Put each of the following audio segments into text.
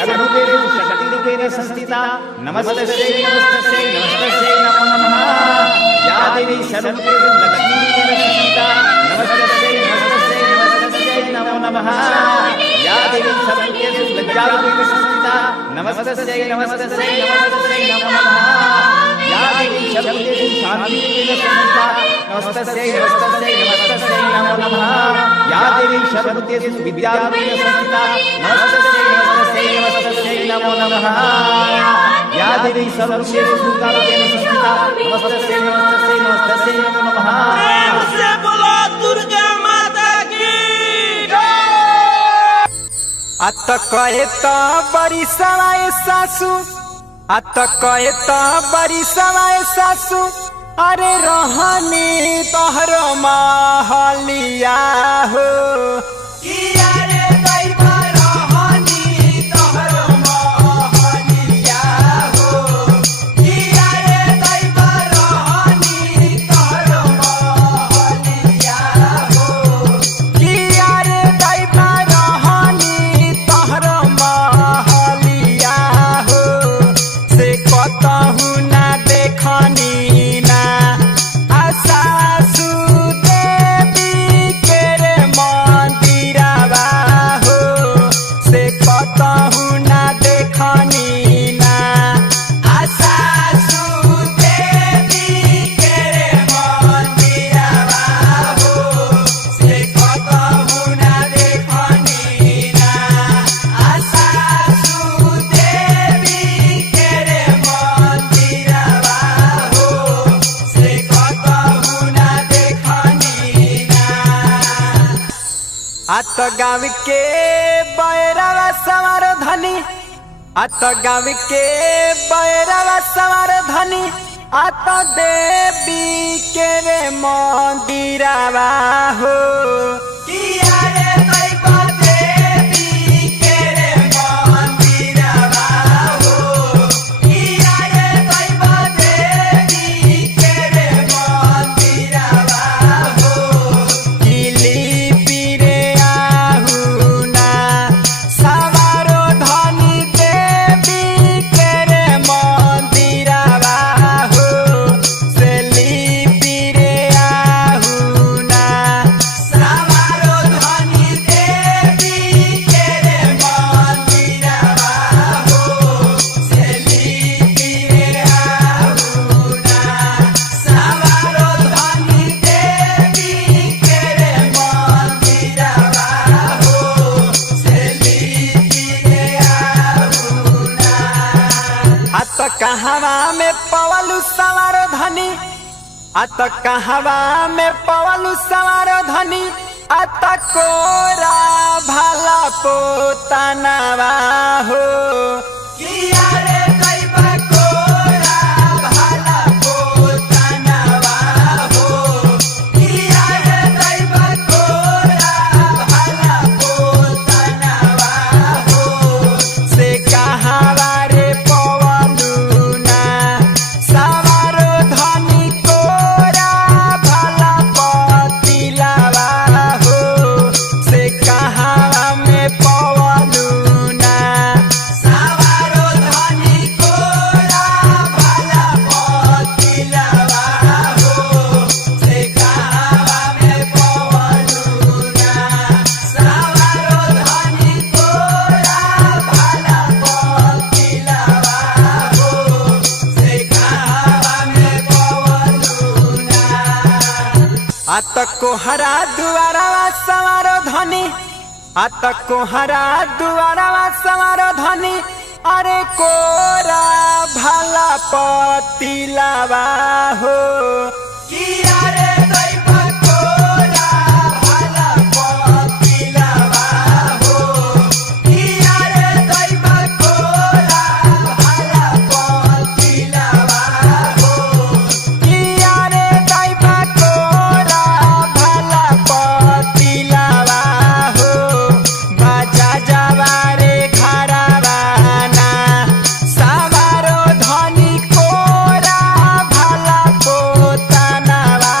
षड्रूपेण शक्तिरूपेण संस्थिता नमस्तस्यै नमस्तस्यै नमस्तस्यै नमो नमः। या देवी सर्वरूपेण लक्ष्मीरूपेण संस्थिता नमस्तस्यै नमस्तस्यै नमस्तस्यै नमो नमः। या देवी सर्वरूपेण लज्जारूपेण संस्थिता नमस्तस्यै नमस्तस्यै नमस्तस्यै नमो नमः। या देवी सर्वरूपेण शान्तिरूपेण संस्थिता नमस्तस्यै नमस्तस्यै नमस्तस्यै नमो नमः। या देवी सर्वरूपेण विद्यारूपेण संस्थिता नमस्तस्यै नमस्तस्यै नमस्तस्यै नमो नमः। या देवी सर्वरूपेण दुर्गारूपेण संस्थिता नमस्तस्यै नमस्तस्यै नमस्तस्यै नमो नमः। प्रेम से बोलो दुर्गा माता की अत कहत बड़ी सवाए सासू अत कहत बड़ी सवाए सासू अरे रहनी तोहर महलिया हो किया रे दैवा रहनी तोहर महलिया हो किया रे दैवा रहनी तोहर महलिया हो किया रे दैवा रहनी तोहर महलिया हो से कतहु ना देखनी ना सासू देवी के रे मंदिरवा हो से कतहु ना देखनी ना सासू देवी के रे मंदिरवा हो से कतहु ना देखनी ना सासू देवी के रे मंदिरवा हो से कतहु ना देखनी ना। आत गाँव के बैरवा सवार धनी आत गाँव के बैरवा सवार धनी आत देवी के रे मंदिरवा हो किया रे दैवा देवी के रे मंदिरवा हो किया रे दैवा देवी के रे मंदिरवा हो किली पीरे आहुना सवारो धनी देवी के रे मंदिरवा हो सेली पीरे आहुना सवारो धनी देवी के रे मंदिरवा हो सेली पीरे आहुना सवारो धनी देवी के रे मंदिरवा हो सेली पीरे आहुना। अत कहवा में पवलु सवार धनी अत कहवा में पवलु सवार धनी अत कोरा भला पोतनवा हो किया रे दैवा कोरा भला पोतनवा हो किया रे दैवा कोरा भला पोतनवा हो से कहवा रे पवलु ना सवारो धनी कोरा भला पतिलवा हो से कहवा में पवलु ना सवारो धनी कोरा भला पतिलवा हो से कहवा में पवलु ना सवारो धनी कोरा भला पतिलवा हो से कहवा में पवलु ना। आत कोहरा दुआरवा सवारो धनी आत कोहरा दुआरवा सवारो धनी अरे कोरा भला पतिलवा हो किया रे दैवा कोरा भला पतिलवा हो किया रे दैवा कोरा भला पतिलवा हो किया रे दैवा कोरा भला पतिलवा हो बाजा जवारे घरवा ना सवारो धनी कोरा भला पोतनवा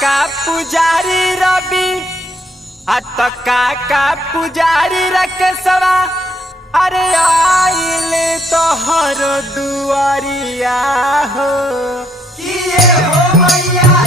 काका पुजारी रवि आ तो काका पुजारी रकेशवा अरे आइले तोहर दुआरिया हो किए हो मैया